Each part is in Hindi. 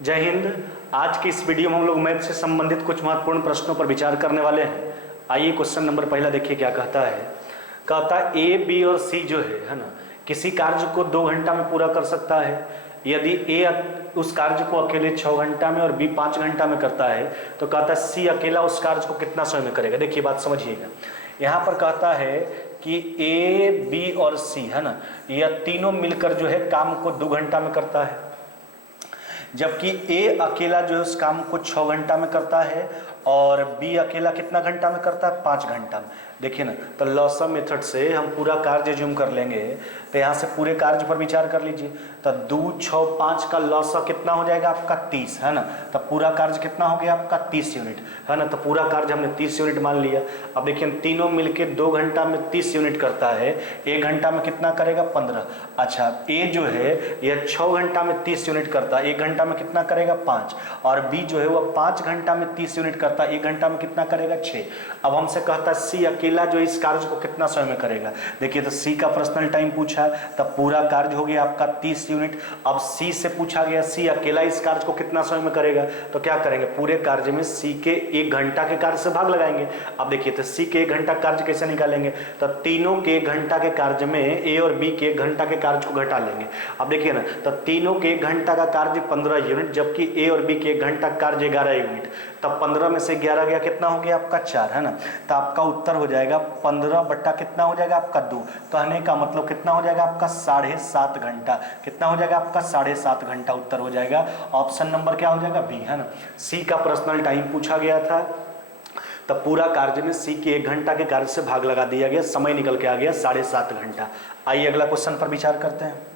जय हिंद। आज की इस वीडियो में हम लोग मैथ से संबंधित कुछ महत्वपूर्ण प्रश्नों पर विचार करने वाले हैं। आइए क्वेश्चन नंबर पहला देखिए क्या कहता है। कहता है ए, बी और सी जो है ना, किसी कार्य को 2 घंटा में पूरा कर सकता है। यदि ए उस कार्य को अकेले 6 घंटा में और बी 5 घंटा में करता है तो कहता है सी अकेला उस कार्य को कितना समय में करेगा। देखिए बात समझिएगा। यहाँ पर कहता है कि ए, बी और सी है ना, यह तीनों मिलकर जो है काम को 2 घंटा में करता है, जबकि ए अकेला जो है उस काम को 6 घंटा में करता है और बी अकेला कितना घंटा में करता है, 5 घंटा में। देखिए ना, तो लॉसम मेथड से हम पूरा कार्य जूम कर लेंगे। तो यहाँ से पूरे कार्य पर विचार कर लीजिए। तो 2, 6, 5 का लॉसा कितना हो जाएगा आपका 30 है ना। तो पूरा कार्य कितना हो गया आपका 30 यूनिट है ना। तो पूरा कार्य हमने 30 यूनिट मान लिया। अब देखिए तीनों मिलके 2 घंटा में 30 यूनिट करता है, 1 घंटा में कितना करेगा 15। अच्छा, ए जो है यह 6 घंटा में 30 यूनिट करता है, 1 घंटा में कितना करेगा 5। और बी जो है वह 5 घंटा में 30 यूनिट करता है, 1 घंटा में कितना करेगा 6। अब हमसे कहता है सी अकेला जो इस कार्य को कितना समय में करेगा। देखिए तो सी का पर्सनल टाइम पूछा, तब पूरा कार्य हो गया आपका 30 यूनिट। अब सी से पूछा गया सी अकेला इस कार्य को कितना समय में करेगा, तो क्या करेंगे पूरे कार्य में सी के 1 घंटा के कार्य से भाग लगाएंगे। अब देखिए तो सी के 1 घंटा कार्य कैसे निकालेंगे, तो तीनों के 1 घंटा के कार्य में ए और बी के 1 घंटा के कार्य को घटा लेंगे। अब देखिए ना, तो तीनों के 1 घंटा का कार्य 15 यूनिट, जबकि ए और बी के 1 घंटा कार्य 11 यूनिट। तब 15 में से 11 गया कितना हो गया आपका 4 है ना। तो आपका उत्तर हो जाएगा 15 बट्टा कितना हो जाएगा आपका 2। कहने का मतलब कितना हो जाएगा आपका 7.5 घंटा। कितना हो जाएगा आपका 7.5 घंटा उत्तर हो जाएगा। ऑप्शन नंबर क्या हो जाएगा बी है ना। सी का पर्सनल टाइम पूछा गया था, तब पूरा कार्य में सी के 1 घंटा के कार्य से भाग लगा दिया गया, समय निकल के आ गया 7.5 घंटा। आइए अगला क्वेश्चन पर विचार करते हैं।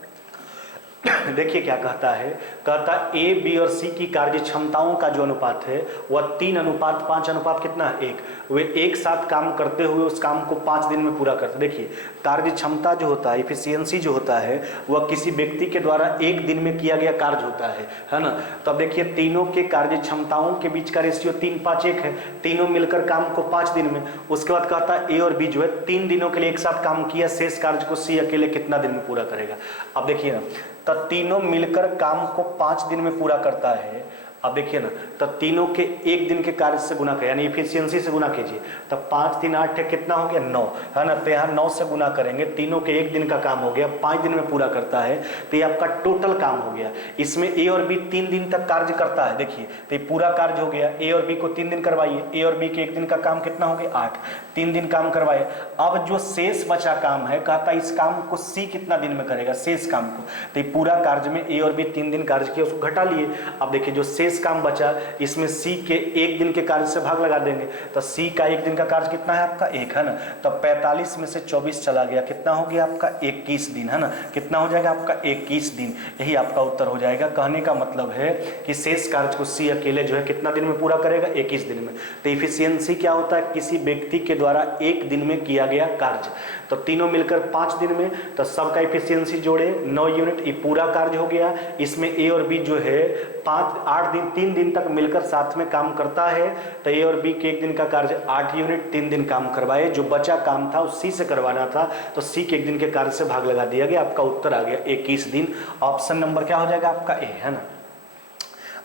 देखिए क्या कहता है। कहता है ए, बी और सी की कार्य क्षमताओं का जो अनुपात है वह 3:5 अनुपात कितना है 1। वे एक साथ काम करते हुए उस काम को 5 दिन में पूरा करते। देखिए कार्य क्षमता जो होता है, इफिशियंसी जो होता है, वह किसी व्यक्ति के द्वारा 1 दिन में किया गया कार्य होता है ना। तो अब देखिए तीनों के कार्य क्षमताओं के बीच का रेशियो 3:5:1 है। तीनों मिलकर काम को 5 दिन में। उसके बाद कहता है ए और बी जो है 3 दिनों के लिए एक साथ काम किया, शेष कार्य को सी अकेले कितना दिन में पूरा करेगा। अब देखिए ना, तो तीनों मिलकर काम को 5 दिन में पूरा करता है। अब देखिए ना, तो तीनों के 1 दिन के कार्य से गुना करें, यानी इफिशियंसी से गुना कीजिए। तो 5 3 8 कितना हो गया 9 है ना। तो यहाँ 9 से गुना करेंगे, तीनों के 1 दिन का काम हो गया, 5 दिन में पूरा करता है। तो ये आपका टोटल काम हो गया। इसमें ए और बी 3 दिन तक कार्य करता है। देखिए तो ये पूरा कार्य हो गया। ए और बी को 3 दिन करवाइए, ए और बी के 1 दिन का काम कितना हो गया 8, 3 दिन काम करवाए। अब जो शेष बचा काम है, कहता है इस काम को सी कितना दिन में करेगा, शेष काम को। तो ये पूरा कार्य में ए और बी 3 दिन कार्य किया, उसको घटा लिए। अब देखिए जो शेष काम बचा, इसमें सी के 1 दिन के कार्य से भाग लगा देंगे। तो सी का 1 दिन का कार्य कितना है आपका 1 है ना। तो 45 में से 24 चला गया, कितना हो गया आपका 21 दिन है ना। कितना हो जाएगा आपका 21 दिन। यही आपका उत्तर हो जाएगा। कहने का मतलब है कि शेष कार्य को सी अकेले जो है कितना दिन में पूरा करेगा 21 दिन में। तो इफिशियंसी क्या होता है, किसी व्यक्ति के द्वारा 1 दिन में किया गया कार्य। तो तीनों मिलकर 5 दिन में, तो सबका इफिशियंसी जोड़े 9 यूनिट, ये पूरा कार्य हो गया। इसमें ए और बी जो है 8 दिन 3 दिन तक मिलकर साथ में काम करता है। तो ए और बी के 1 दिन का कार्य 8 यूनिट, 3 दिन काम करवाए। जो बचा काम था उस सी से करवाना था, तो सी के 1 दिन के कार्य से भाग लगा दिया गया। आपका उत्तर आ गया 21 दिन। ऑप्शन नंबर क्या हो जाएगा आपका ए है ना।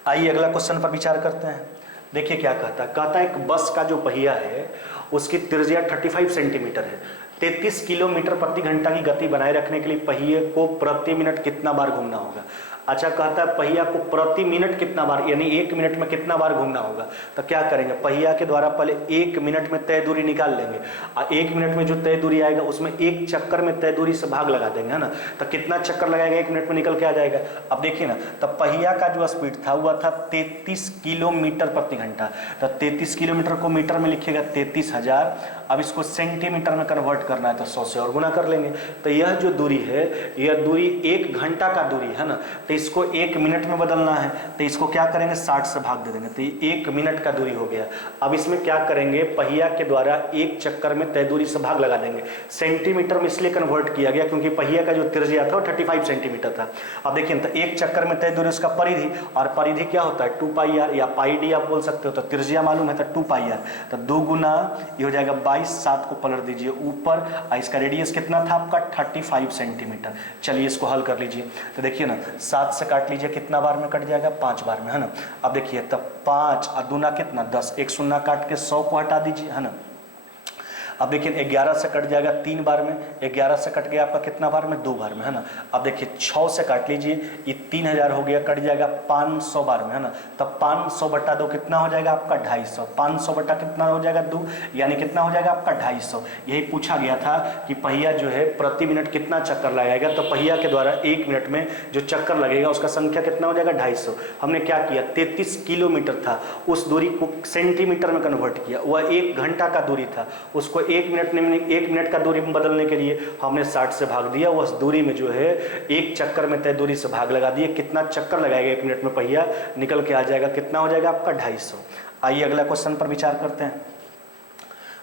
आइए अगला क्वेश्चन पर विचार करते हैं। देखिए क्या कहता है। कहता है एक बस का जो पहिया है उसकी त्रिज्या 35 सेंटीमीटर है। 33 किलोमीटर प्रति घंटा की गति बनाए रखने के लिए पहिए को प्रति मिनट कितना बार घूमना होगा। अच्छा, कहता है पहिया को प्रति मिनट कितना बार, यानी 1 मिनट में कितना बार घूमना होगा। तो क्या करेंगे, पहिया के द्वारा पहले 1 मिनट में तय दूरी निकाल लेंगे और 1 मिनट में जो तय दूरी आएगा उसमें 1 चक्कर में तय दूरी से भाग लगा देंगे है ना। तो कितना चक्कर लगाएगा 1 मिनट में निकल के आ जाएगा। अब देखिए ना, तो पहिया का जो स्पीड था वह था 33 किलोमीटर प्रति घंटा। तो 33 किलोमीटर को मीटर में लिखिएगा 33,000। अब इसको सेंटीमीटर में कन्वर्ट करना है तो 100 से और गुना कर लेंगे। तो यह जो दूरी है, यह दूरी 1 घंटा का दूरी है ना। तो इसको 1 मिनट में बदलना है, तो इसको क्या करेंगे 60 से भाग दे देंगे। तो ये 1 मिनट का दूरी हो गया। अब इसमें क्या करेंगे, पहिया के द्वारा 1 चक्कर में तय दूरी से भाग लगा देंगे। सेंटीमीटर में इसलिए कन्वर्ट किया गया क्योंकि पहिया का जो त्रिज्या था वो 35 सेंटीमीटर था। अब देखिए तो 1 चक्कर में तय दूरी उसका परिधि, और परिधि क्या होता है 2πr या πd आप बोल सकते हो। तो त्रिज्या मालूम है तो 2πr, तो 2 गुना ये हो जाएगा 22, 7 को पलट दीजिए ऊपर। इसका रेडियस कितना था आपका 35 सेंटीमीटर। चलिए इसको हल कर लीजिए। तो देखिए ना, 7 7 से काट लीजिए, कितना बार में कट जाएगा? 5 बार में, है ना। अब देखिए तब 5 और दूना कितना 10, एक शून्य काट के 100 को हटा दीजिए, है ना। अब देखिए 11 से कट जाएगा 3 बार में, 11 से कट गया आपका कितना बार में? 2 बार में, है ना। अब देखिए 6 से काट लीजिए, ये 3000 हो गया, कट जाएगा 500 बार में, है ना। तब 500 बटा 2 कितना हो जाएगा आपका? 250। 500 बटा कितना हो जाएगा? 2, यानी कितना हो जाएगा आपका? 250। यही पूछा गया था कि पहिया जो है प्रति मिनट कितना चक्कर लगाएगा, तो पहिया के द्वारा 1 मिनट में जो चक्कर लगेगा उसका संख्या कितना हो जाएगा? 250। हमने क्या किया? 33 किलोमीटर था, उस दूरी को सेंटीमीटर में कन्वर्ट किया। वह 1 घंटा का दूरी था, उसको 1 मिनट का दूरी बदलने के लिए हमने 60 से भाग दिया। उस दूरी में जो है 1 चक्कर में तय दूरी से भाग लगा दिए। कितना चक्कर लगाएगा 1 मिनट में पहिया, निकल के आ जाएगा, कितना हो जाएगा आपका? 250। आइए अगला क्वेश्चन पर विचार करते हैं।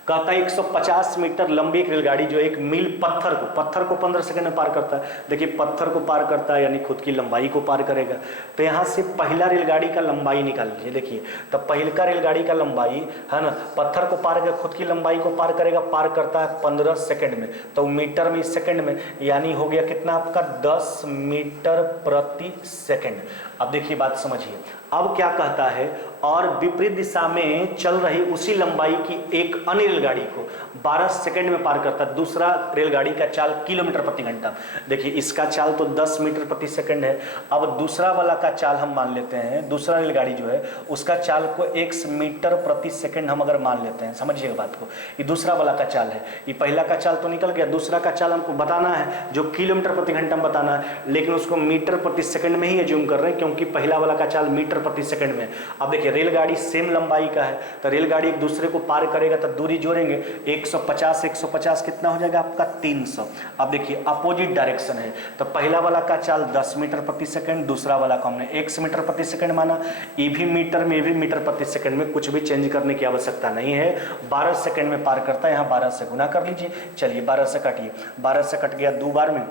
कहता है 150 मीटर लंबी एक रेलगाड़ी जो एक मील पत्थर को 15 सेकंड में पार करता है। देखिए पत्थर को पार करता है यानी खुद की लंबाई को पार करेगा। तो यहाँ से पहला रेलगाड़ी का लंबाई निकाल लीजिए। देखिए तब पहला रेलगाड़ी का लंबाई, है ना, पत्थर को पार कर खुद की लंबाई को पार करेगा, पार करता है 15 सेकंड में, तो मीटर में सेकंड में, यानी हो गया कितना आपका? 10 मीटर प्रति सेकंड। अब देखिए बात समझिए, अब क्या कहता है? और विपरीत दिशा में चल रही उसी लंबाई की एक अन्य रेलगाड़ी को 12 सेकंड में पार करता है। दूसरा रेलगाड़ी का चाल किलोमीटर प्रति घंटा। देखिए इसका चाल तो 10 मीटर प्रति सेकंड है। अब दूसरा वाला का चाल हम मान लेते हैं, दूसरा रेलगाड़ी जो है उसका चाल को 1 मीटर प्रति सेकंड हम अगर मान लेते हैं, समझिएगा बात को, ये दूसरा वाला का चाल है। ये पहला का चाल तो निकल गया, दूसरा का चाल हमको बताना है जो किलोमीटर प्रति घंटा में बताना है, लेकिन उसको मीटर प्रति सेकंड में ही एज्यूम कर रहे हैं क्योंकि पहला वाला का चाल मीटर प्रति सेकंड में। अब देखिए रेलगाड़ी सेम लंबाई का है, तो रेलगाड़ी एक दूसरे को पार करेगा तो दूरी जोड़ेंगे, 150 कितना हो जाएगा आपका? 300। अब देखिए अपोजिट डायरेक्शन है, तो पहला वाला का चाल 10 मीटर प्रति सेकंड, दूसरा वाला को हमने 1 मीटर प्रति सेकंड माना। ये भी मीटर में, भी मीटर प्रति सेकंड में, कुछ भी चेंज करने की आवश्यकता नहीं है। 12 सेकंड में पार करता है, यहाँ 12 से गुना कर लीजिए। चलिए 12 से काटिए, 12 से कट गया 2 बार में,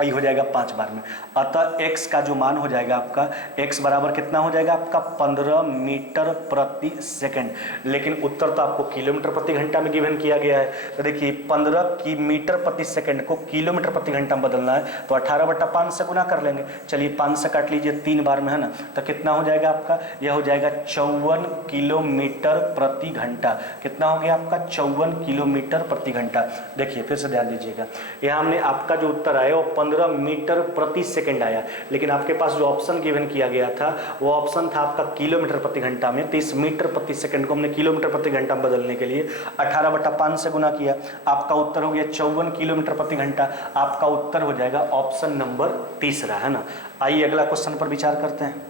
आई हो जाएगा 5 बार में। अतः x का जो मान हो जाएगा आपका, x बराबर कितना हो जाएगा आपका? 15 मीटर प्रति सेकंड। लेकिन उत्तर तो आपको किलोमीटर प्रति घंटा में गिवन किया गया है। तो देखिए 15 की मीटर प्रति सेकंड को किलोमीटर प्रति घंटा में बदलना है, तो 18/5 से गुना कर लेंगे। चलिए 5 से काट लीजिए 3 बार में, है ना, तो कितना हो जाएगा आपका? यह हो जाएगा 54 किलोमीटर प्रति घंटा। कितना हो गया आपका? 54 किलोमीटर प्रति घंटा। देखिए फिर से ध्यान दीजिएगा, यहाँ हमने आपका जो उत्तर आया वो 15 मीटर प्रति सेकंड आया, लेकिन आपके पास जो ऑप्शन गिवन किया गया था वो ऑप्शन था आपका किलोमीटर प्रति घंटा में। तो इस मीटर प्रति सेकंड को हमने किलोमीटर प्रति घंटा में बदलने के लिए 18/5 से गुना किया। आपका उत्तर हो गया 54 किलोमीटर प्रति घंटा। आपका उत्तर हो जाएगा ऑप्शन नंबर तीसरा, है ना। आइए अगला क्वेश्चन पर विचार करते हैं।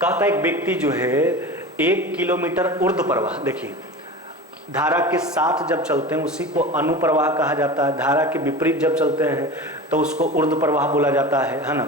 कहता एक व्यक्ति जो है 1 किलोमीटर ऊर्ध्व प्रवाह, देखिए धारा के साथ जब चलते हैं उसी को अनुप्रवाह कहा जाता है, धारा के विपरीत जब चलते हैं तो उसको ऊर्ध्व प्रवाह बोला जाता है ना।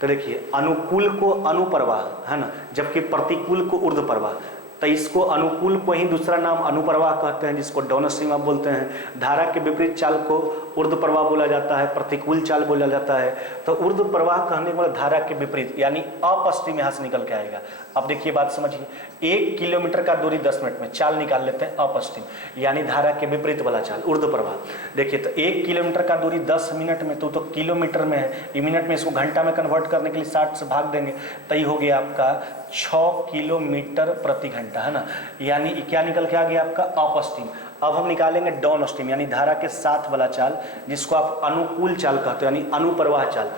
तो देखिए अनुकूल को अनुप्रवाह, है ना, जबकि प्रतिकूल को ऊर्ध्व प्रवाह। तो इसको अनुकूल को ही दूसरा नाम अनुप्रवाह कहते हैं, जिसको डाउनस्ट्रीम आप बोलते हैं। धारा के विपरीत चाल को ऊर्ध्व प्रवाह बोला जाता है, प्रतिकूल चाल बोला जाता है। तो ऊर्ध्व प्रवाह कहने वाला धारा के विपरीत यानी अपस्ट्रीम यहाँ से निकल के आएगा। अब देखिए बात समझिए, 1 किलोमीटर का दूरी 10 मिनट में, चाल निकाल लेते हैं अपस्ट्रीम यानी धारा के विपरीत वाला चाल, ऊर्ध्व प्रवाह। देखिए तो 1 किलोमीटर का दूरी 10 मिनट में, तो किलोमीटर में है, ये मिनट में, इसको घंटा में कन्वर्ट करने के लिए 60 से भाग देंगे, तो ये हो गया आपका 6 किलोमीटर प्रति घंटा, है ना। यानी क्या निकल के आ गया आपका? अपस्ट्रीम। अब हम निकालेंगे डाउन स्ट्रीम यानी धारा के साथ वाला चाल, जिसको आप अनुकूल चाल कहते हो यानी अनुप्रवाह चाल।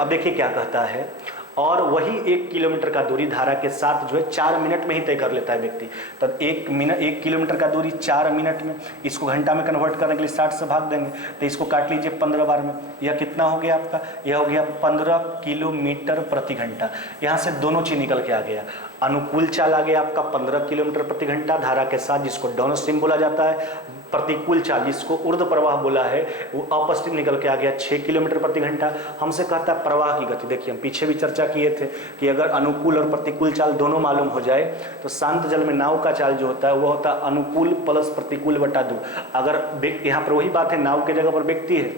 अब देखिए क्या कहता है, और वही 1 किलोमीटर का दूरी धारा के साथ जो है 4 मिनट में ही तय कर लेता है व्यक्ति। तब 1 किलोमीटर का दूरी 4 मिनट में, इसको घंटा में कन्वर्ट करने के लिए 60 से भाग देंगे, तो इसको काट लीजिए 15 बार में। यह कितना हो गया आपका? यह हो गया 15 किलोमीटर प्रति घंटा। यहाँ से दोनों चीज निकल के आ गया, अनुकूल चाल आ गया आपका 15 किलोमीटर प्रति घंटा धारा के साथ, जिसको डाउन स्ट्रीम बोला जाता है। प्रतिकूल चाल जिसको ऊर्ध्व प्रवाह बोला है वो अपस्ट्रीम निकल के आ गया 6 किलोमीटर प्रति घंटा। हमसे कहता है प्रवाह की गति। देखिए हम पीछे भी चर्चा किए थे कि अगर अनुकूल और प्रतिकूल चाल दोनों मालूम हो जाए तो शांत जल में नाव का चाल जो होता है वो होता है अनुकूल प्लस प्रतिकूल बटा 2। अगर यहाँ पर वही बात है, नाव के जगह पर व्यक्ति है,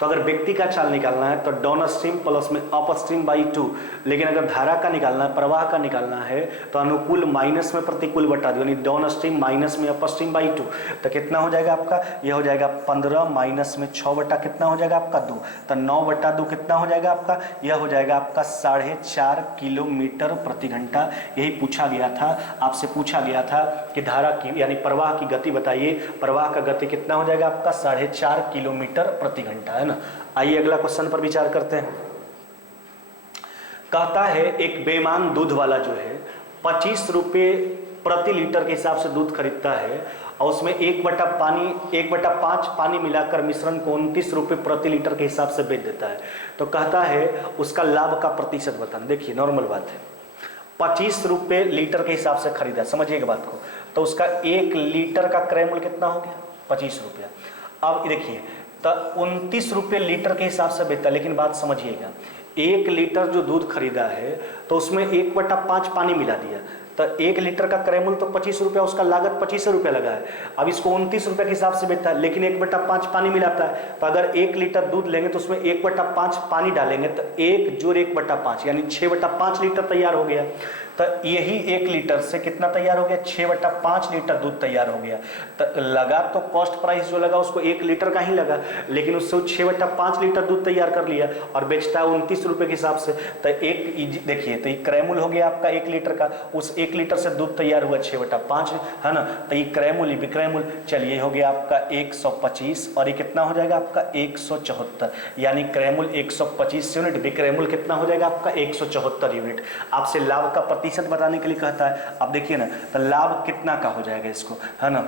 तो अगर व्यक्ति का चाल निकालना है तो डाउन स्ट्रीम प्लस में अप स्ट्रीम बाई 2, लेकिन अगर धारा का निकालना है, प्रवाह का निकालना है तो अनुकूल माइनस में प्रतिकूल बटा 2, यानी डाउन स्ट्रीम माइनस में अप स्ट्रीम बाई 2। तो कितना हो जाएगा आपका, यह हो जाएगा 15 माइनस में 6 बटा कितना हो जाएगा आपका 2, तो 9 बटा 2 कितना हो जाएगा आपका, यह हो जाएगा आपका 4.5 किलोमीटर प्रति घंटा। यही पूछा गया था, आपसे पूछा गया था कि धारा की यानी प्रवाह की गति बताइए, प्रवाह का गति कितना हो जाएगा आपका 4.5 किलोमीटर प्रति घंटा, है ना। आइए अगला क्वेश्चन पर विचार करते हैं। कहता है एक बेईमान दूध वाला जो है 25 रुपये प्रति लीटर के हिसाब से दूध खरीदता है और उसमें 1/5 पानी मिलाकर मिश्रण को 29 रुपये प्रति लीटर के हिसाब से बेच देता है। तो कहता है उसका लाभ का प्रतिशत बताना। देखिए नॉर्मल बात है, 25 रुपये लीटर के हिसाब से खरीदा, समझिएगा बात को, तो उसका 1 लीटर का क्रय मूल्य कितना हो गया 25 रुपया। अब देखिए तो 29 रुपये लीटर के हिसाब से बेचता है, लेकिन बात समझिएगा 1 लीटर जो दूध खरीदा है तो उसमें 1/5 पानी मिला दिया, तो 1 लीटर का क्रय मूल्य तो 25 रुपया, उसका लागत 25 रुपया लगा है। अब इसको 29 रुपये के हिसाब से बेचता है, लेकिन 1/5 पानी मिलाता है, तो अगर 1 लीटर दूध लेंगे तो उसमें 1/5 पानी डालेंगे तो 1 जोड़ 1/5 यानी 6/5 लीटर तैयार हो गया। तो यही 1 लीटर से कितना तैयार हो गया, 6/5 लीटर दूध तैयार हो गया। तो लगा तो कॉस्ट प्राइस जो लगा उसको 1 लीटर का ही लगा, लेकिन उससे वो 6/5 लीटर दूध तैयार कर लिया और बेचता है 29 रुपये के हिसाब से। तो एक देखिए तो ये क्रय मूल्य हो गया आपका 1 लीटर का, उस 1 लीटर से दूध तैयार हुआ 6/5, है ना। तो ये क्रय मूल्य विक्रय मूल्य, चलिए हो गया आपका 125 और ये कितना हो जाएगा आपका 174, यानी क्रय मूल्य 125 यूनिट, विक्रय मूल्य कितना हो जाएगा आपका 174 यूनिट। आपसे लाभ का प्रतिशत बताने के लिए कहता है। अब देखिए ना तो लाभ कितना का हो जाएगा इसको, है ना।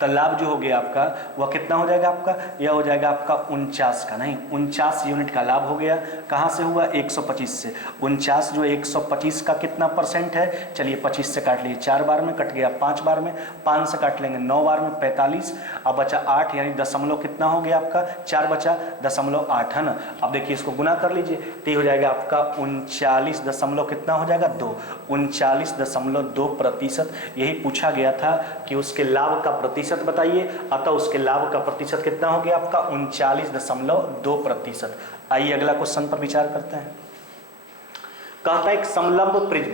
तो लाभ जो हो गया आपका वह कितना हो जाएगा आपका, यह हो जाएगा आपका 49 का, नहीं 49 यूनिट का लाभ हो गया। कहाँ से हुआ 125 से, 49 जो 125 का कितना परसेंट है, चलिए 25 से काट लीजिए 4 बार में, कट गया 5 बार में, 5 से काट लेंगे 9 बार में 45, अब बचा 8 यानी दशमलव कितना हो गया आपका 4 बचा 0.8, है ना। अब देखिए इसको गुना कर लीजिए तो हो जाएगा आपका 39 दशमलव कितना हो जाएगा 2, 39.2%। यही पूछा गया था कि उसके लाभ का प्रतिशत बताइए, अतः उसके लाभ का प्रतिशत कितना हो गया आपका 39.2%। आइए अगला क्वेश्चन पर विचार करते हैं। कहता है एक समलंब प्रिज्म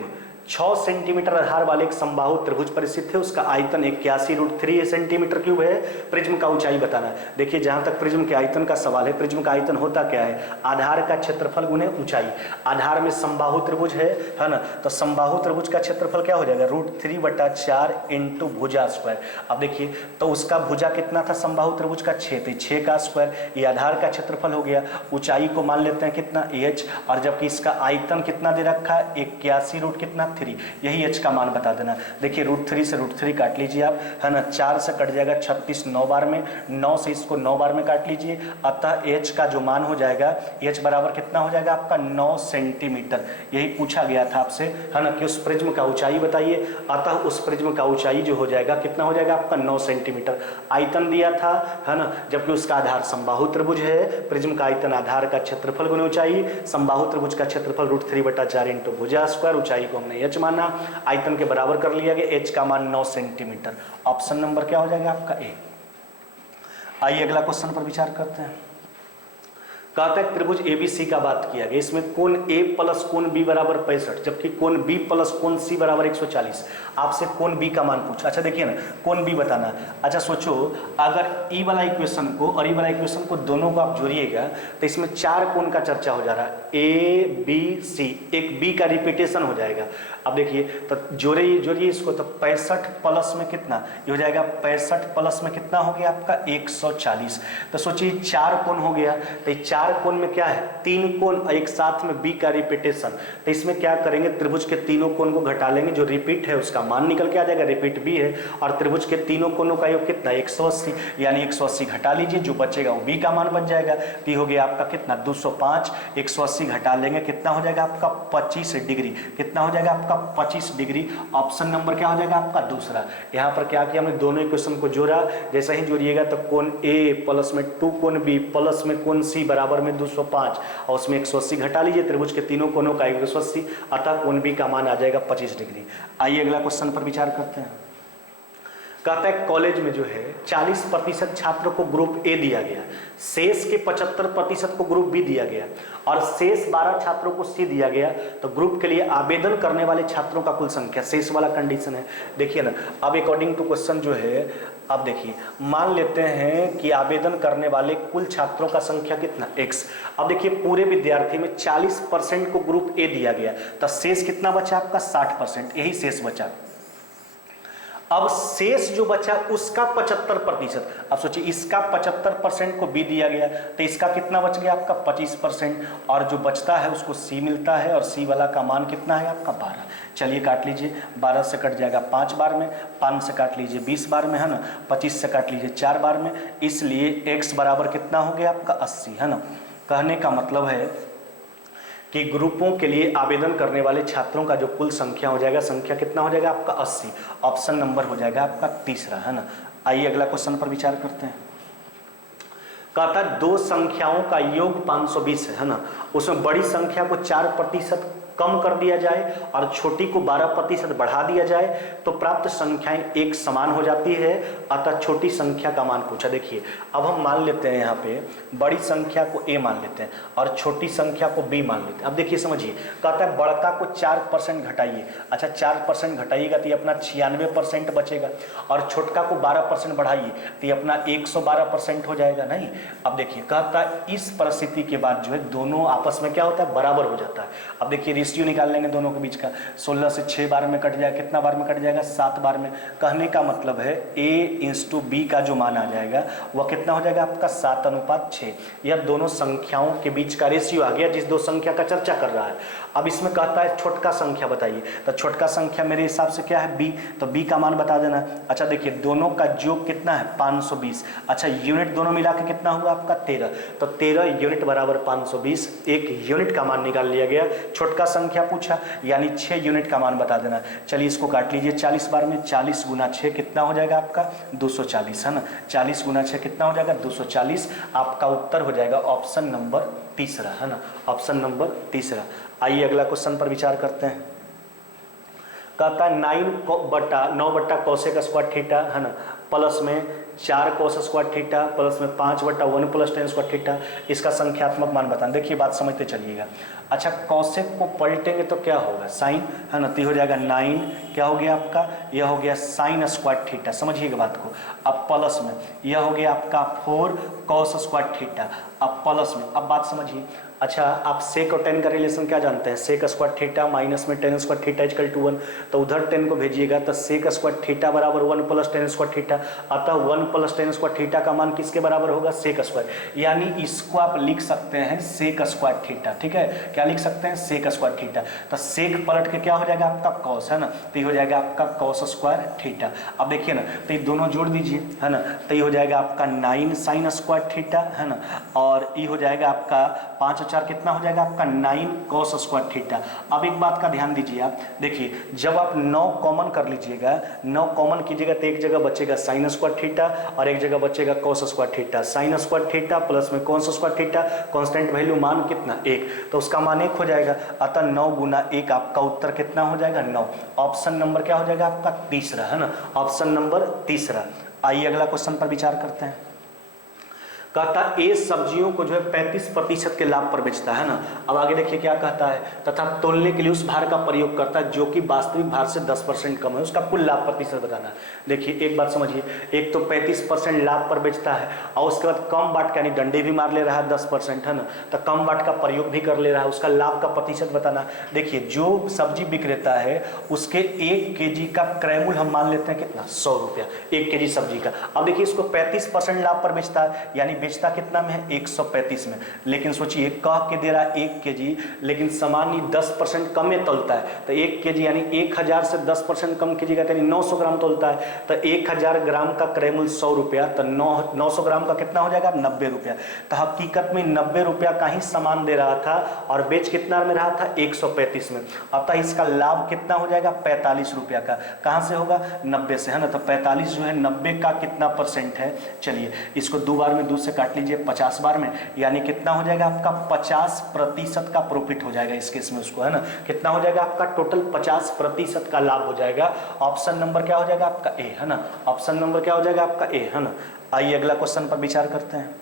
6 सेंटीमीटर आधार वाले एक समबाहु त्रिभुज पर स्थित है, उसका आयतन 81√3 सेंटीमीटर क्यूब है, प्रिज्म का ऊंचाई बताना है। देखिए जहां तक प्रिज्म के आयतन का सवाल है, प्रिज्म का आयतन होता क्या है, आधार का क्षेत्रफल गुने ऊंचाई। आधार में समबाहु त्रिभुज है ना, तो समबाहु त्रिभुज का क्षेत्रफल क्या हो जाएगा √3/4 इंटू भुजा स्क्वायर। अब देखिए तो उसका भुजा कितना था समबाहु त्रिभुज का 6, तो 6 का स्क्वायर, ये आधार का क्षेत्रफल हो गया। ऊंचाई को मान लेते हैं कितना h, और जबकि इसका आयतन कितना दे रखा है 81 रूट कितना 3, यही h का मान बता देना। देखिए √3 से √3 काट लीजिए आप, है ना, 4 से कट जाएगा 36 9 बार में, 9 से इसको 9 बार में काट लीजिए, अतः h का जो मान हो जाएगा h बराबर कितना हो जाएगा आपका 9 सेंटीमीटर। यही पूछा गया था आपसे, है ना, कि उस प्रिज्म का ऊंचाई बताइए, अतः उस प्रिज्म का ऊंचाई जो हो जाएगा कितना हो जाएगा आपका 9 सेंटीमीटर। आयतन दिया था, है ना, जबकि उसका आधार समबाहु त्रिभुज है, प्रिज्म का आयतन आधार का क्षेत्रफल गुने ऊंचाई, समबाहु त्रिभुज का क्षेत्रफल √3/4 इंटू भुजा स्क्वायर, ऊंचाई को हमने h माना, आयतन के बराबर कर लिया गया, h का मान 9 सेंटीमीटर। ऑप्शन नंबर क्या हो जाएगा आपका ए। आइए अगला क्वेश्चन पर विचार करते हैं। कहता है त्रिभुज ABC का बात किया गया, इसमें कोण A प्लस कोण B बराबर 65, जबकि कोण B प्लस कोण C बराबर 140। आपसे कोण B का मान पूछा। अच्छा देखिए ना, कोण B बताना। अच्छा सोचो अगर E वाला इक्वेशन को और E वाला इक्वेशन को दोनों को आप जोड़िएगा तो इसमें 4 कोण का चर्चा हो जा रहा है, A B C, एक B का रिपीटेशन हो जाएगा। अब देखिए तो जोड़िए इसको, तो 65 प्लस में कितना, ये हो जाएगा 65 प्लस में कितना हो गया आपका 140। तो सोचिए 4 कोण हो गया, तो 4 कोण में क्या है 3 कोण एक साथ में B का रिपीटेशन। तो इसमें क्या करेंगे, त्रिभुज के तीनों कोण को घटा लेंगे, जो रिपीट है उसका मान निकल के आ जाएगा, रिपीट B है, और त्रिभुज के तीनों कोणों का योग कितना 180, यानी 180 घटा लीजिए, जो बचेगा वो B का मान बन जाएगा। तो हो गया आपका कितना 205, 180 घटा लेंगे कितना हो जाएगा आपका 25 डिग्री, कितना हो जाएगा आपका 25 डिग्री। ऑप्शन नंबर क्या हो जाएगा आपका दूसरा। यहाँ पर क्या किया हमने, दोनों इक्वेशन को जोड़ा, जैसा ही जोड़िएगा तो कोण A प्लस में 2 कोण B प्लस में कोण C बराबर में 205, और उसमें 180 घटा लीजिए, त्रिभुज के तीनों कोणों का 180, अतः कोण B का मान आ जाएगा 25 डिग्री। आइए अगला क्वेश्चन पर विचार करते हैं। कहता है कॉलेज में जो है 40% छात्र को ग्रुप ए दिया गया, शेष के 75% को ग्रुप बी दिया गया और शेष 12 छात्रों को सी दिया गया। तो ग्रुप के लिए आवेदन करने वाले छात्रों का कुल संख्या, शेष वाला कंडीशन है। देखिए ना, अब अकॉर्डिंग टू क्वेश्चन जो है, अब देखिए मान लेते हैं कि आवेदन करने वाले कुल छात्रों का संख्या कितना, x। अब देखिए पूरे विद्यार्थी में 40% को ग्रुप ए दिया गया, तो शेष कितना बचा आपका 60%, यही शेष बचा। अब शेष जो बचा उसका 75%, अब सोचिए इसका 75% को बी दिया गया, तो इसका कितना बच गया आपका 25%, और जो बचता है उसको सी मिलता है, और सी वाला का मान कितना है आपका 12। चलिए काट लीजिए, 12 से कट जाएगा 5 बार में, 5 से काट लीजिए 20 बार में, है ना, 25 से काट लीजिए 4 बार में, इसलिए x बराबर कितना हो गया आपका 80, है ना। कहने का मतलब है कि ग्रुपों के लिए आवेदन करने वाले छात्रों का जो कुल संख्या हो जाएगा, संख्या कितना हो जाएगा आपका 80, ऑप्शन नंबर हो जाएगा आपका तीसरा, है ना। आइए अगला क्वेश्चन पर विचार करते हैं। कहता है दो संख्याओं का योग 520 है ना, उसमें बड़ी संख्या को 4% कम कर दिया जाए और छोटी को 12% बढ़ा दिया जाए तो प्राप्त संख्याएं एक समान हो जाती है, अतः छोटी संख्या का मान पूछा। देखिए अब हम मान लेते हैं यहाँ पे बड़ी संख्या को a मान लेते हैं और छोटी संख्या को b मान लेते हैं। अब देखिए समझिए, कहता है बड़का को 4% घटाइए, अच्छा 4% घटाइएगा तो ये अपना 96% बचेगा, और छोटका को 12% बढ़ाइए तो ये अपना 112% हो जाएगा। नहीं, अब देखिए कहता है इस परिस्थिति के बाद जो है दोनों आपस में क्या होता है, बराबर हो जाता है। अब देखिए रेशियो निकाल लेंगे दोनों के बीच का, 16 से 6 बार में कट जाएगा, कितना बार में कट जाएगा 7 बार में। कहने का मतलब है a/b का जो मान आ जाएगा वह कितना हो जाएगा आपका 7:6। यह दोनों संख्याओं के बीच का रेशियो आ गया जिस दो संख्या का चर्चा कर रहा है। अब इसमें कहता है छोटका संख्या बताइए, तो छोटका संख्या मेरे हिसाब से क्या है b, तो b का मान बता देना। अच्छा देखिए दोनों का योग कितना है 520, अच्छा यूनिट दोनों मिला के कितना हुआ आपका 13, तो 13 यूनिट बराबर 520, एक यूनिट का मान निकाल लिया गया। छोटका संख्या पूछा यानी 6 यूनिट का मान बता देना। चलिए इसको काट लीजिए 40 बार में, 40 गुना 6 कितना हो जाएगा आपका 240, है ना। 40 गुना 6 कितना हो जाएगा 240, आपका उत्तर हो जाएगा ऑप्शन नंबर तीसरा, है ना, ऑप्शन नंबर तीसरा। आइए अगला क्वेश्चन पर विचार करते हैं। कहता है 9 कोसेक स्क्वायर थीटा, है ना, प्लस में 4 कोस स्क्वायर थीटा प्लस में 5/1 + tan स्क्वायर थीटा, इसका संख्यात्मक मान बताना। देखिए बात समझते चलिएगा। अच्छा कोसेक को पलटेंगे तो क्या होगा साइन, है ना, तो हो जाएगा 9, क्या हो गया आपका, यह हो गया साइन स्क्वायर थीटा, समझिएगा बात को। अब प्लस में यह हो गया आपका 4 cos स्क्वायर थीटा, अब प्लस में, अब बात समझिए। अच्छा आप सेक और टेन का रिलेशन क्या जानते हैं, सेक स्क्वायर थीटा माइनस में tan square theta equal to 1, तो उधर 10 को भेजिएगा तो सेक स्क्वायर थीटा बराबर 1 + tan स्क्वायर थीटा, अतः 1 + tan स्क्वायर थीटा का मान किसके बराबर होगा सेक स्क्वायर, यानी इसको आप लिख सकते हैं सेक स्क्वायर थीटा। ठीक है, क्या लिख सकते हैं सेक स्क्वायर थीटा, तो सेक पलट के क्या हो जाएगा आपका कॉस, है ना, तो ये हो जाएगा आपका कॉस स्क्वायर थीटा। अब देखिए ना, तो ये दोनों जोड़ दीजिए, है ना, तो ये हो जाएगा आपका 9 साइन स्क्वायर थीटा, है ना, और ये हो जाएगा आपका 5 और 4 कितना हो जाएगा आपका 9 cos स्क्वायर थीटा। अब एक बात का ध्यान दीजिए आप, देखिए जब आप 9 कॉमन कर लीजिएगा, 9 कॉमन कीजिएगा तो एक जगह बचेगा साइन स्क्वायर थीटा और एक जगह बचेगा cos square theta. Sine square theta plus में cos square theta, constant value मान कितना 1, तो उसका मान 1 हो जाएगा, अतः 9 × 1 आपका उत्तर कितना हो जाएगा 9। ऑप्शन नंबर क्या हो जाएगा आपका तीसरा, है ना, ऑप्शन नंबर तीसरा। आइए अगला क्वेश्चन पर विचार करते हैं। कहता ए सब्जियों को जो है 35% के लाभ पर बेचता है ना। अब आगे देखिए क्या कहता है, तथा तोलने के लिए उस भार का प्रयोग करता है जो कि वास्तविक भार से 10% कम है, उसका कुल लाभ प्रतिशत बताना है। देखिए एक बात समझिए, एक तो 35% लाभ पर बेचता है और उसके बाद कम बाट यानी डंडे भी मार ले रहा है 10%, है ना, तो कम बाट का प्रयोग भी कर ले रहा है, उसका लाभ का प्रतिशत बताना। देखिए जो सब्जी विक्रेता है उसके 1 kg का क्रय मूल्य हम मान लेते हैं कितना 100 रुपया 1 kg सब्जी का। अब देखिए इसको 35% लाभ पर बेचता है, यानी बेचता कितना में है 135 में, लेकिन सोचिए कह के दे रहा है 1 kg, लेकिन सामान्य 10% कम में तोलता है, तो 1 kg यानी 1000 से 10% कम कीजिएगा तो 900 ग्राम तोलता है, तो 1000 ग्राम का क्रय मूल्य 100 रुपया, तो 900 ग्राम का कितना हो जाएगा 90 रुपया। तो हकीकत में 90 रुपया का ही सामान दे रहा था और बेच कितना में रहा था 135 में, अतः इसका लाभ कितना हो जाएगा 45 रुपया का। कहाँ से होगा 90 से, है ना, तो 45 जो है 90 का कितना % है, चलिए इसको 2 बार में 2 से काट लीजिए 50 बार में, यानी कितना हो जाएगा आपका 50% का प्रॉफिट हो जाएगा इस केस में उसको, है ना। कितना हो जाएगा आपका टोटल 50% का लाभ हो जाएगा। ऑप्शन नंबर क्या हो जाएगा आपका ए, है ना। ऑप्शन नंबर क्या हो जाएगा आपका ए, है ना। आइए अगला क्वेश्चन पर विचार करते हैं।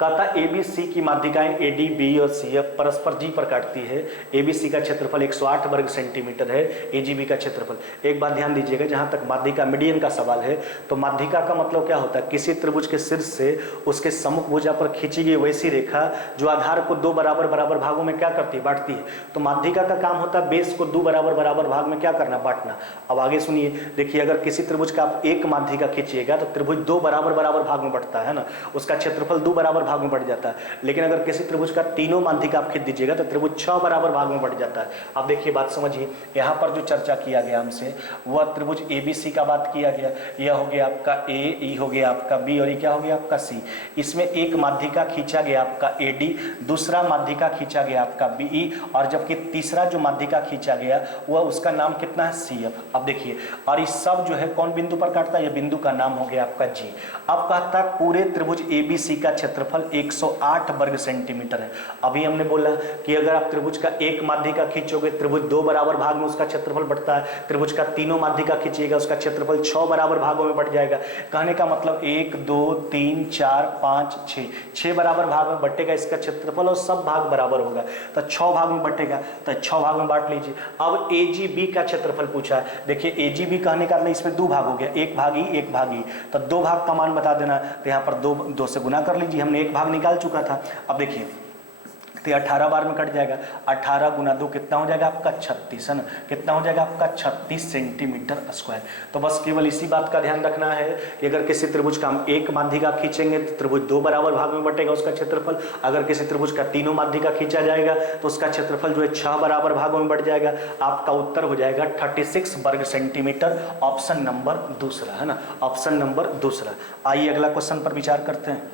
कहता ए बी सी की माध्यिकाएं ए डी बी और सी एफ परस्पर जी पर काटती है। ए बी सी का क्षेत्रफल 108 वर्ग सेंटीमीटर है, ए जी बी का क्षेत्रफल। एक बात ध्यान दीजिएगा, जहां तक माध्यिका मीडियन का सवाल है तो माध्यिका का मतलब क्या होता है, किसी त्रिभुज के शीर्ष से उसके सम्मुख भुजा पर खींची गई वैसी रेखा जो आधार को दो बराबर बराबर भागों में क्या करती है, बांटती है। तो माध्यिका का काम होता है बेस को दो बराबर बराबर भाग में क्या करना, बांटना। अब आगे सुनिए, देखिए अगर किसी त्रिभुज का आप एक माध्यिका खींचिएगा तो त्रिभुज दो बराबर बराबर भाग में बढ़ता है ना, उसका क्षेत्रफल दो बराबर भाग में बढ़ जाता है। लेकिन अगर किसी त्रिभुज का तीनों माध्यिका आप खींच दीजिएगा तो त्रिभुज 6 बराबर भाग में बढ़ जाता है। अब देखिए बात समझिए, यहाँ पर जो चर्चा किया गया हमसे वह त्रिभुज एबीसी का बात किया गया। यह हो गया आपका ए, ई हो गया आपका बी और ये क्या हो गया आपका सी। इसमें एक माध्यिका खींचा गया आपका एडी, दूसरा माध्यिका खींचा गया आपका बीई, और जबकि तीसरा जो माध्यिका खींचा गया वह उसका नाम कितना है, सीएफ। अब देखिए, और ये सब जो है कौन बिंदु पर काटता है, यह बिंदु का नाम हो गया आपका जी। अब कहता है पूरे त्रिभुज एबीसी का क्षेत्रफल 108 वर्ग सेंटीमीटर है। अभी हमने बोला कि अगर आप त्रिभुज का एक माध्यिका खींचोगे त्रिभुज दो बराबर भाग में उसका क्षेत्रफल बढ़ता है, त्रिभुज का तीनों माध्यिका खींचिएगा उसका क्षेत्रफल 6 बराबर भागों में बढ़ जाएगा। कहने का मतलब 1 2 3 4 5 6 बराबर भाग में बटेगा इसका क्षेत्रफल और सब भाग बराबर होगा तो 6 भाग में बटेगा, तो 6 भाग में बांट लीजिए। अब एजीबी का क्षेत्रफल पूछा है। देखिए एजीबी कहने का मतलब इसमें दो भाग हो गया, एक भाग ई एक भाग ई, तो दो भाग का मान बता देना। तो यहाँ पर दो से गुना कर लीजिए, हमने एक भाग निकाल चुका था। अब देखिए तो 18 बार में कट जाएगा, 18 गुना 2 कितना हो जाएगा आपका 36, है ना। कितना हो जाएगा आपका 36 सेंटीमीटर स्क्वायर। तो बस केवल इसी बात का ध्यान रखना है कि अगर किसी त्रिभुज का हम एक माध्यिका खींचेंगे तो त्रिभुज दो बराबर भाग में बटेगा उसका क्षेत्रफल। अगर किसी त्रिभुज का तीनों माध्यिका खींचा जाएगा तो उसका क्षेत्रफल जो है 6 बराबर भागों में बढ़ जाएगा। आपका उत्तर हो जाएगा 36 वर्ग सेंटीमीटर, ऑप्शन नंबर दूसरा, है ना। ऑप्शन नंबर दूसरा। आइए अगला क्वेश्चन पर विचार करते हैं।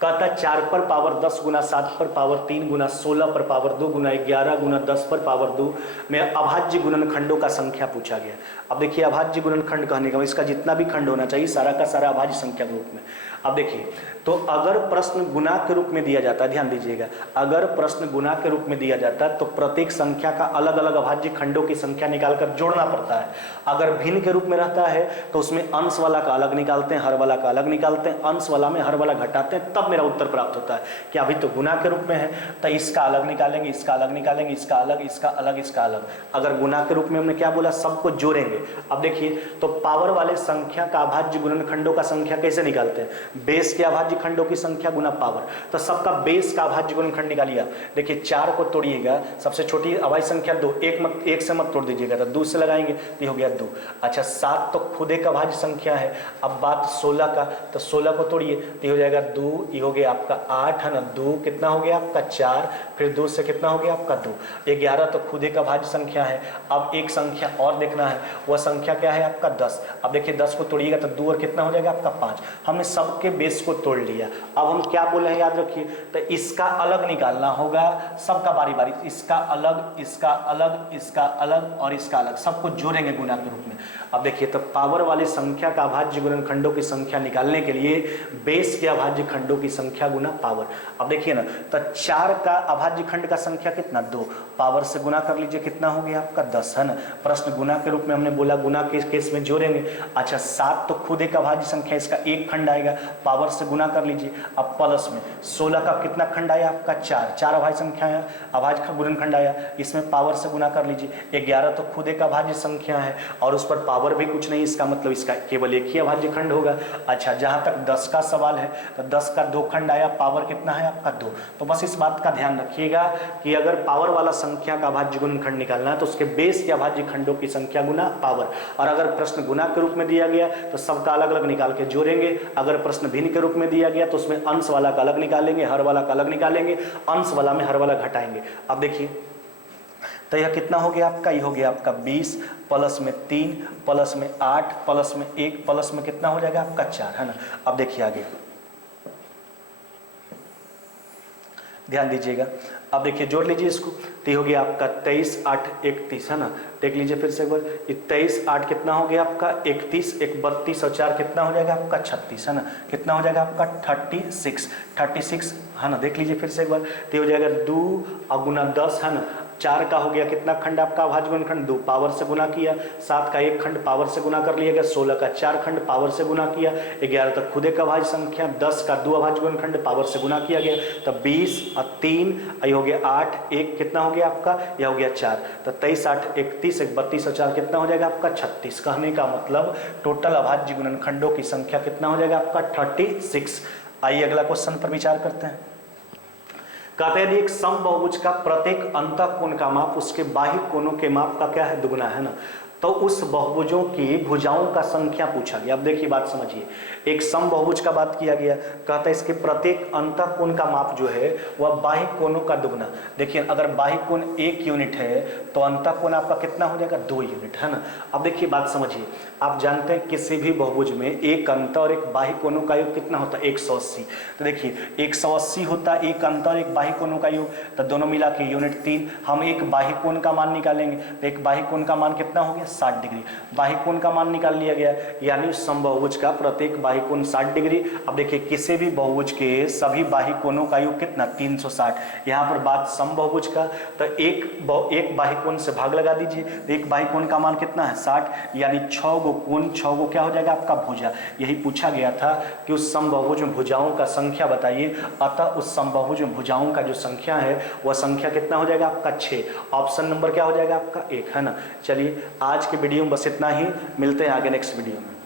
कहता है 4 पर पावर 10 गुना 7 पर पावर 3 गुना 16 पर पावर 2 गुना 11 गुना 10 पर पावर 2 में अभाज्य गुणनखंडों का संख्या पूछा गया। अब देखिए अभाज्य गुणनखंड कहने का इसका जितना भी खंड होना चाहिए सारा का सारा अभाज्य संख्या के रूप में। अब देखिए, तो अगर प्रश्न गुना के रूप में दिया जाता है, ध्यान दीजिएगा, अगर प्रश्न गुना के रूप में दिया जाता है तो प्रत्येक संख्या का अलग अलग अभाज्य खंडों की संख्या निकालकर जोड़ना पड़ता है। अगर भिन्न के रूप में रहता है तो उसमें अंश वाला का अलग निकालते हैं, हर वाला का अलग निकालते हैं, अंश वाला में हर वाला घटाते हैं, तब मेरा उत्तर प्राप्त होता है। कि अभी तो गुना के रूप में है तो इसका अलग निकालेंगे, इसका अलग निकालेंगे, इसका अलग, इसका अलग, इसका अलग। अगर गुना के रूप में हमने क्या बोला, सबको जोड़ेंगे। अब देखिए, तो पावर वाले संख्या का अभाज्य गुणनखंडों का संख्या कैसे निकालते हैं, बेस के अभाज्य खंडों की संख्या गुना पावर। तो सबका बेस का अभाज्य गुणनखंड निकालिए। देखिए 4 को तोड़िएगा, सबसे छोटी अभाज्य संख्या 2, एक से मत तोड़ दीजिएगा तो 2 से लगाएंगे तो ये हो गया 2। अच्छा 7 तो खुद एक अभाज्य संख्या है। अब बात 16 का, तो 16 को तोड़िए तो ये हो जाएगा 2, ये हो गया आपका 8, है ना। 2 कितना हो गया आपका 4, फिर 2 से कितना हो गया आपका 2। 11 तो खुद एक अभाज्य संख्या है। अब एक संख्या और देखना है, वह संख्या क्या है आपका 10। अब देखिए 10 को तोड़िएगा तो 2 और कितना हो जाएगा आपका 5। हमने सबके बेस को तोड़ लिया। अब हम क्या बोले हैं याद रखिए, तो इसका अलग निकालना होगा, सबका बारी बारी, इसका अलग, इसका अलग, इसका अलग और इसका अलग, सबको जोड़ेंगे गुना के रूप में। अब देखिए, तो पावर वाली संख्या का अभाज्य गुणनखंडों की संख्या निकालने के लिए बेस के अभाज्य खंडों की संख्या गुना पावर। अब देखिए ना, तो 4 का अभाज्य खंड का संख्या कितना 2, पावर से गुना कर लीजिए, कितना हो गया आपका 10, है ना। प्रश्न गुना के रूप में हमने बोला, गुना के केस में जोड़ेंगे। अच्छा 7 तो खुद एक अभाज्य संख्या, इसका एक खंड आएगा, पावर से गुना कर लीजिए। अब प्लस में 16 का कितना खंड आया आपका 4 अभाज्य संख्या है, अभाज्य का गुणनखंड आया, इसमें पावर से गुना कर लीजिए। 11 तो खुद एक अभाज्य संख्या है और उस पर पावर भी कुछ नहीं, इसका मतलब इसका केवल एक ही अभाज्य खंड होगा। अच्छा जहां तक 10 का सवाल है तो 10 का 2 खंड आया, पावर कितना है आपका 2। तो बस इस बात का ध्यान रखिएगा कि अगर पावर वाला संख्या का अभाज्य गुणनखंड निकालना है तो उसके बेस के अभाज्य खंडों की संख्या गुना पावर। और अगर प्रश्न गुना के रूप में दिया गया तो सबका अलग अलग निकाल के जोड़ेंगे। अगर प्रश्न भिन्न के रूप में दिया गया तो उसमें अंश वाला का अलग निकालेंगे, हर वाला का अलग निकालेंगे, अंश वाला में हर वाला घटाएंगे। अब देखिए, तो यह कितना हो गया आपका, ये हो गया आपका 20 प्लस में 3 प्लस में 8 प्लस में 1 प्लस में कितना हो जाएगा आपका 4, है ना। अब देखिए आगे ध्यान दीजिएगा। अब देखिए जोड़ लीजिए इसको, तो ये हो गया आपका 23 8 31, है ना। देख लीजिए फिर से एक बार, 23 8 कितना हो गया आपका 31, 1 32 और 4 कितना हो जाएगा आपका 36 है ना, कितना हो जाएगा आपका 36 है ना। देख लीजिए फिर से एक बार, तो हो जाएगा 2 और गुना 10 है ना, 4 का हो गया कितना खंड आपका अभाज्य गुणनखंड, 2 पावर से गुना किया, 7 का 1 खंड पावर से गुना कर लिया गया, 16 का 4 खंड पावर से गुना किया, 11 तक खुदे का अभाज्य संख्या, 10 का 2 अभाज्य गुणनखंड पावर से गुना किया गया, तब 20 और 3 ये हो गया 8, 1 कितना हो गया आपका, यह हो गया 4, तो 23 8 31 1 32 और 4 कितना हो जाएगा आपका 36। कहने का मतलब टोटल अभाज्य गुणनखंडों की संख्या कितना हो जाएगा आपका 36। आइए अगला क्वेश्चन पर विचार करते हैं। कहते हैं यदि एक समबाहुभुज का प्रत्येक अंतःकोण का माप उसके बाह्य कोणों के माप का क्या है, दुगुना है ना, तो उस बहुभुजों की भुजाओं का संख्या पूछा गया। अब देखिए बात समझिए, एक समबाहुभुज का बात किया गया, कहता है इसके प्रत्येक अंतःकोण का माप जो है वह बाह्य कोणों का दुगुना। देखिए अगर बाह्य कोण 1 यूनिट है तो अंतःकोण आपका कितना हो जाएगा 2 यूनिट है ना। अब देखिए बात समझिए, आप जानते हैं किसी भी बहुभुज में एक अंत और एक बाह्य कोणों का योग कितना होता है 180। तो देखिए 180 होता है एक अंत और एक बाह्य कोणों का योग, तो दोनों मिला के यूनिट 3। हम एक बाह्य कोण का मान निकालेंगे, तो एक बाह्य कोण का मान कितना हो गया 60 डिग्री, बाह्य कोण का मान निकाल लिया गया, यानी उस समबाहुभुज का प्रत्येक बाह्य कोण 60 डिग्री। अब देखिए किसी भी बहुभुज के सभी बाह्य कोणों का योग कितना 360। यहाँ पर बात समबाहुभुज का, तो एक बाह्य कोण से भाग लगा दीजिए, तो एक बाह्य कोण का मान कितना है 60, यानी 6 गो कोण, 6 गो क्या हो जाएगा आपका भुजा। यही पूछा गया था कि उस समबाहुभुज में भुजाओं का संख्या बताइए, अतः उस समबाहुभुज में भुजाओं का जो संख्या है वह संख्या कितना हो जाएगा आपका 6। ऑप्शन नंबर क्या हो जाएगा आपका 1 है ना। चलिए आज के वीडियो में बस इतना ही, मिलते हैं आगे नेक्स्ट वीडियो में।